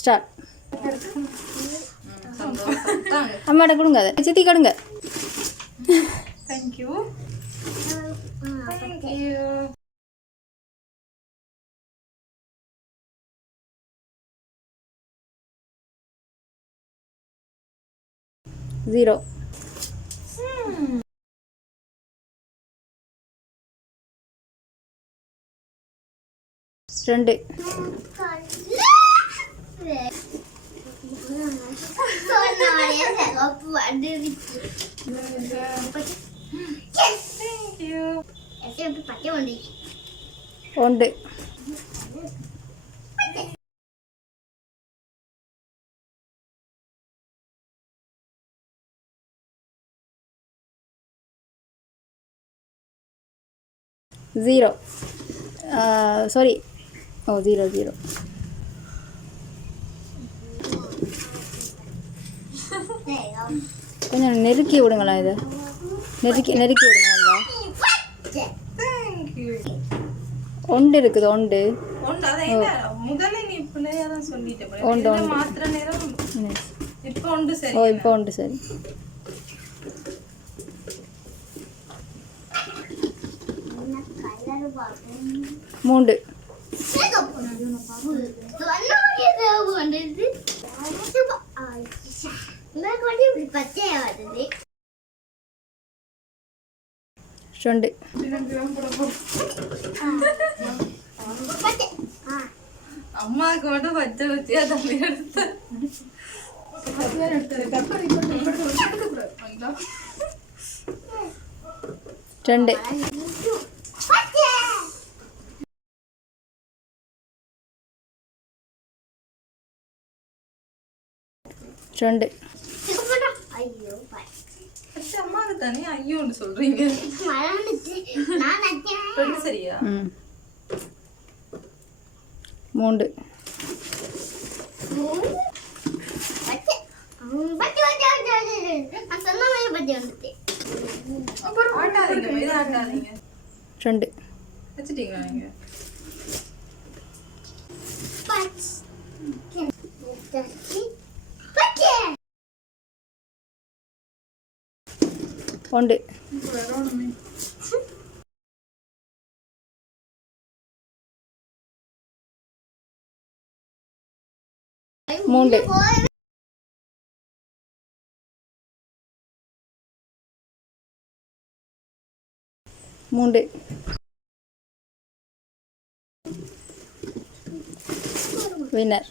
Start. அம்மாட்ட கொடுங்க, அதை சித்தி கொடுங்க. தேங்க்யூ. தேங்க்யூ. 0. 2. 1. 0. Sorry. Oh, 0. கொஞ்சம் நெருக்கி விடுங்களா, இதை நெருக்கி விடுங்களா. ஒன்று இருக்குது, ஒன்று. ஓ, இப்போ ஒன்று சரி. 3. ரெண்டு. அம்மாவுக்கு மட்டும் பச்சை வச்சியா தம்பி எடுத்து 2. 2. அம்மாவுக்கு தானே ஐயோன்னு சொல்றீங்க. சரியா? 3. 2. வச்சுட்டீங்களா நீங்க? 1. 3. 3. Winner.